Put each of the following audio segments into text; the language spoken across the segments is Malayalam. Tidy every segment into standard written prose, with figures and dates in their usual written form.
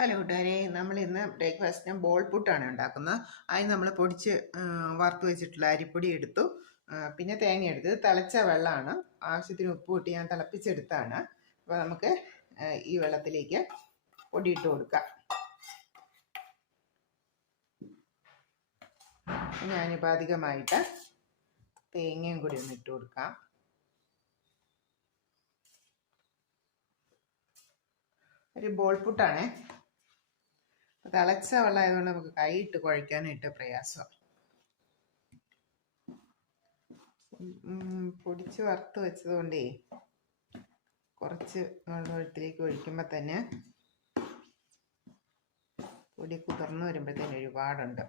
ഹലോ കൂട്ടുകാരെ, നമ്മൾ ഇന്ന് ബ്രേക്ക്ഫാസ്റ്റിന് ബോൾ പുട്ടാണ് ഉണ്ടാക്കുന്നത്. അതിന് നമ്മൾ പൊടിച്ച് വറുത്ത് വെച്ചിട്ടുള്ള അരിപ്പൊടി എടുത്തു, പിന്നെ തേങ്ങ എടുത്ത് തിളച്ച വെള്ളമാണ്, ആവശ്യത്തിന് ഉപ്പ് ഇട്ട് ഞാൻ തിളപ്പിച്ചെടുത്താണ്. അപ്പോൾ നമുക്ക് ഈ വെള്ളത്തിലേക്ക് പൊടി ഇട്ട് കൊടുക്കാം. ഞാനിപ്പോൾ അധികമായിട്ട് തേങ്ങയും കൂടി ഒന്ന് ഇട്ട് കൊടുക്കാം. ഒരു ബോൾ പുട്ടാണേ. തിളച്ച വെള്ളം ആയതുകൊണ്ട് നമുക്ക് കൈയിട്ട് കുഴയ്ക്കാനായിട്ട് പ്രയാസമാണ്. പൊടിച്ച് വറുത്ത് വെച്ചതുകൊണ്ടേ കുറച്ച് വെള്ളത്തിലേക്ക് ഒഴിക്കുമ്പോൾ തന്നെ പൊടി കുതിർന്ന് വരുമ്പോഴത്തേന് ഒരുപാടുണ്ട്.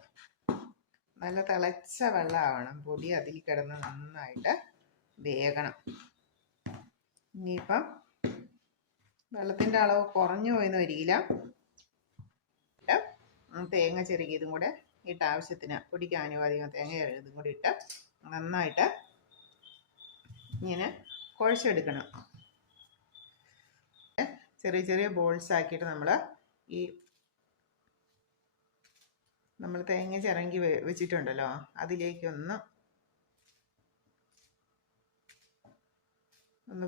നല്ല തിളച്ച വെള്ളമാവണം, പൊടി അതിൽ കിടന്ന് നന്നായിട്ട് വേകണം. ഇനിയിപ്പം വെള്ളത്തിൻ്റെ അളവ് കുറഞ്ഞു പോയെന്ന് വരില്ല. തേങ്ങ ചെറുകിയതും കൂടെ ഇട്ട് ആവശ്യത്തിന് പൊടിക്ക് ആനുപാതികം തേങ്ങ ചെറുകിയതും കൂടി ഇട്ട് നന്നായിട്ട് ഇങ്ങനെ കുഴച്ചെടുക്കണം. ചെറിയ ചെറിയ ബോൾസ് ആക്കിയിട്ട് നമ്മൾ തേങ്ങ ചിരങ്ങി വെച്ചിട്ടുണ്ടല്ലോ, അതിലേക്കൊന്ന്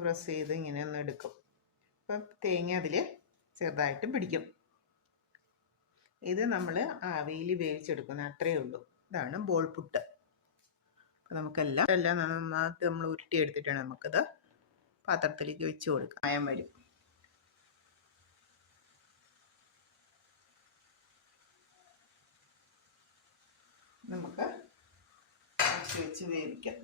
പ്രസ് ചെയ്ത് ഇങ്ങനെ ഒന്ന് എടുക്കും. അപ്പം തേങ്ങ അതിൽ ചെറുതായിട്ട് പിടിക്കും. ഇത് നമ്മൾ ആവിയിൽ വേവിച്ചെടുക്കുന്ന അത്രയേ ഉള്ളൂ. ഇതാണ് ബോൾ പുട്ട്. അപ്പം നമുക്കെല്ലാം നന്നായിട്ട് നമ്മൾ ഉരുട്ടിയെടുത്തിട്ടാണ് നമുക്കത് പാത്രത്തിലേക്ക് വെച്ച് കൊടുക്കാം. മായം വരും. നമുക്ക് വെച്ച് വേവിക്കാം.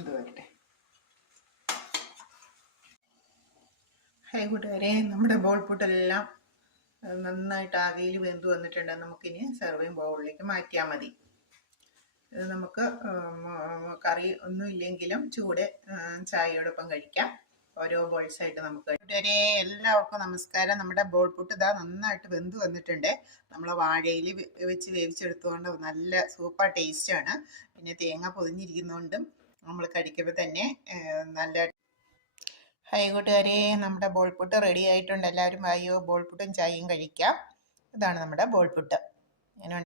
ഇത് വരട്ടെ. ഹായ് കൂട്ടുകാരെ, നമ്മുടെ ബോൾ പുട്ടെല്ലാം നന്നായിട്ട് ആവിയിൽ വെന്ത് വന്നിട്ടുണ്ട്. നമുക്കിനി സെർവിങ് ബൗളിലേക്ക് മാറ്റിയാൽ മതി. ഇത് നമുക്ക് കറി ഒന്നും ഇല്ലെങ്കിലും ചൂട് ചായയോടൊപ്പം കഴിക്കാം. ഓരോ ബോൾസായിട്ട് നമുക്ക്. കൂട്ടുകാരെ എല്ലാവർക്കും നമസ്കാരം. നമ്മുടെ ബോൾ പുട്ട് ഇതാ നന്നായിട്ട് വെന്ത് വന്നിട്ടുണ്ട്. നമ്മൾ വാഴയിൽ വെച്ച് വേവിച്ചെടുത്തുകൊണ്ട് നല്ല സൂപ്പർ ടേസ്റ്റാണ്. പിന്നെ തേങ്ങ പൊതിഞ്ഞിരിക്കുന്നതുകൊണ്ടും നമ്മൾ കടിക്കുമ്പോൾ തന്നെ നല്ല. ഹായ് കൂട്ടുകാരെ, നമ്മുടെ ബോൾ പുട്ട് റെഡി ആയിട്ടുണ്ട്. എല്ലാവരും വായോ, ബോൾ പുട്ടും ചായയും കഴിക്കാം. ഇതാണ് നമ്മുടെ ബോൾ പുട്ട്.